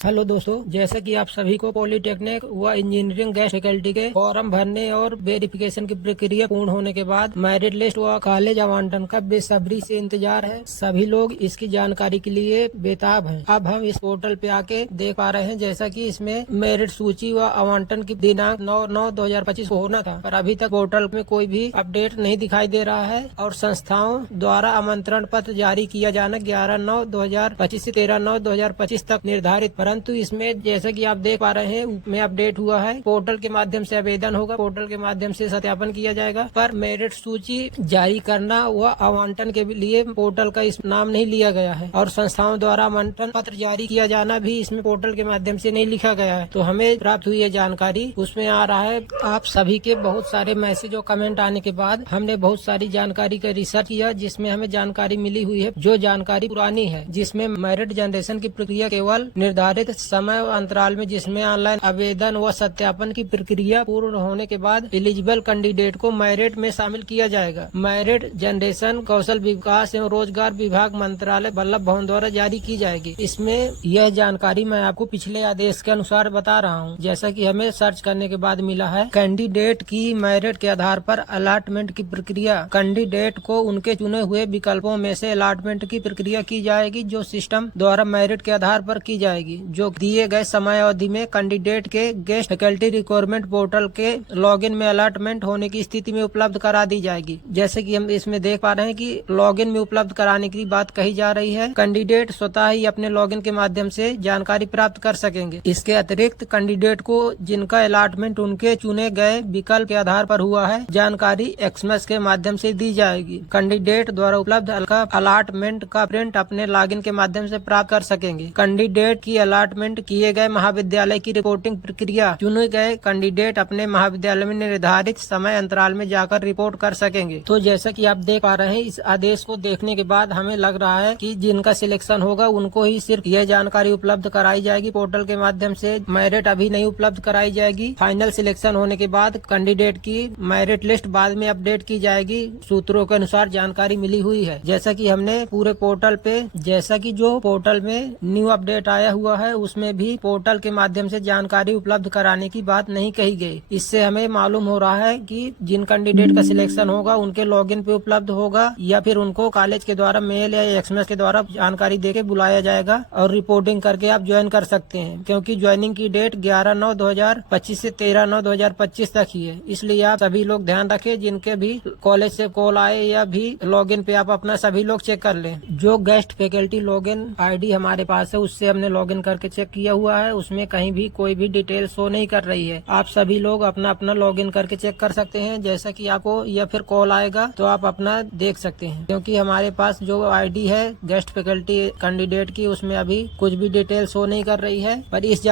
Hello दोस्तों, जैसा कि आप सभी को पॉलिटेक्निक व इंजीनियरिंग गेस्ट फैकल्टी के फॉर्म भरने और वेरिफिकेशन की प्रक्रिया पूर्ण होने के बाद मेरिट लिस्ट व कॉलेज आवंटन का बेसब्री से इंतजार है। सभी लोग इसकी जानकारी के लिए बेताब हैं। अब हम इस पोर्टल पे आके देख पा रहे हैं, जैसा कि इसमें मेरिट सूची व आवंटन की दिनांक 9/9/2025 को होना था, पर अभी तक पोर्टल में कोई भी अपडेट नहीं दिखाई दे रहा है और संस्थाओं द्वारा आमंत्रण पत्र जारी किया जाना 11/9/2025 से 13/9/2025 तक निर्धारित, परंतु इसमें जैसे कि आप देख पा रहे हैं में अपडेट हुआ है। पोर्टल के माध्यम से आवेदन होगा, पोर्टल के माध्यम से सत्यापन किया जाएगा, पर मेरिट सूची जारी करना व आवंटन के लिए पोर्टल का इस नाम नहीं लिया गया है और संस्थाओं द्वारा आमंत्रण पत्र जारी किया जाना भी इसमें पोर्टल के माध्यम से नहीं लिखा गया है। तो हमें प्राप्त हुई है जानकारी, उसमें आ रहा है आप सभी के बहुत सारे मैसेज और कमेंट आने के बाद हमने बहुत सारी जानकारी का रिसर्च किया, जिसमें हमें जानकारी मिली हुई है जो जानकारी पुरानी है, जिसमें मेरिट जनरेशन की प्रक्रिया केवल निर्धारित समय और अंतराल में, जिसमें ऑनलाइन आवेदन व सत्यापन की प्रक्रिया पूर्ण होने के बाद एलिजिबल कैंडिडेट को मेरिट में शामिल किया जाएगा। मेरिट जनरेशन कौशल विकास एवं रोजगार विभाग मंत्रालय वल्लभ भवन द्वारा जारी की जाएगी। इसमें यह जानकारी मैं आपको पिछले आदेश के अनुसार बता रहा हूँ, जैसा कि हमें सर्च करने के बाद मिला है। कैंडिडेट की मेरिट के आधार पर अलॉटमेंट की प्रक्रिया, कैंडिडेट को उनके चुने हुए विकल्पों में से अलॉटमेंट की प्रक्रिया की जाएगी, जो सिस्टम द्वारा मेरिट के आधार पर की जाएगी, जो दिए गए समय अवधि में कैंडिडेट के गेस्ट फैकल्टी रिक्वायरमेंट पोर्टल के लॉगिन में अलॉटमेंट होने की स्थिति में उपलब्ध करा दी जाएगी। जैसे कि हम इसमें देख पा रहे हैं कि लॉगिन में उपलब्ध कराने की बात कही जा रही है। कैंडिडेट स्वतः ही अपने लॉगिन के माध्यम से जानकारी प्राप्त कर सकेंगे। इसके अतिरिक्त कैंडिडेट को जिनका अलॉटमेंट उनके चुने गए विकल्प के आधार पर हुआ है, जानकारी एक्सएमएस के माध्यम से दी जाएगी। कैंडिडेट द्वारा उपलब्ध अलॉटमेंट का प्रिंट अपने लॉगिन के माध्यम से प्राप्त कर सकेंगे। कैंडिडेट की अलॉटमेंट किए गए महाविद्यालय की रिपोर्टिंग प्रक्रिया चुने गए कैंडिडेट अपने महाविद्यालय में निर्धारित समय अंतराल में जाकर रिपोर्ट कर सकेंगे। तो जैसा कि आप देख पा रहे हैं, इस आदेश को देखने के बाद हमें लग रहा है कि जिनका सिलेक्शन होगा उनको ही सिर्फ यह जानकारी उपलब्ध कराई जाएगी पोर्टल के माध्यम से। मेरिट अभी नहीं उपलब्ध कराई जाएगी। फाइनल सिलेक्शन होने के बाद कैंडिडेट की मेरिट लिस्ट बाद में अपडेट की जाएगी, सूत्रों के अनुसार जानकारी मिली हुई है। जैसा कि हमने पूरे पोर्टल पे, जैसा कि जो पोर्टल में न्यू अपडेट आया हुआ है, उसमें भी पोर्टल के माध्यम से जानकारी उपलब्ध कराने की बात नहीं कही गई। इससे हमें मालूम हो रहा है कि जिन कैंडिडेट का सिलेक्शन होगा उनके लॉगिन पे उपलब्ध होगा, या फिर उनको कॉलेज के द्वारा मेल या एक्सएमएस के द्वारा जानकारी देके बुलाया जाएगा और रिपोर्टिंग करके आप ज्वाइन कर सकते हैं, क्योंकि ज्वाइनिंग की डेट 11/9/2025 से 13/9/2025 तक ही है। इसलिए आप सभी लोग ध्यान रखें, जिनके भी कॉलेज से कॉल आए या भी लॉगिन पे आप अपना सभी लोग चेक कर लें। जो गेस्ट फैकल्टी लॉगिन आईडी हमारे पास है, उससे हमने लॉगिन करके चेक किया हुआ है, उसमें कहीं भी कोई भी डिटेल शो नहीं कर रही है। आप सभी लोग अपना अपना लॉगिन करके चेक कर सकते हैं। जैसा कि आपको या फिर कॉल आएगा तो आप अपना देख सकते हैं, क्योंकि हमारे पास जो आईडी है गेस्ट फैकल्टी कैंडिडेट की, उसमें अभी कुछ भी डिटेल शो नहीं कर रही है। पर इस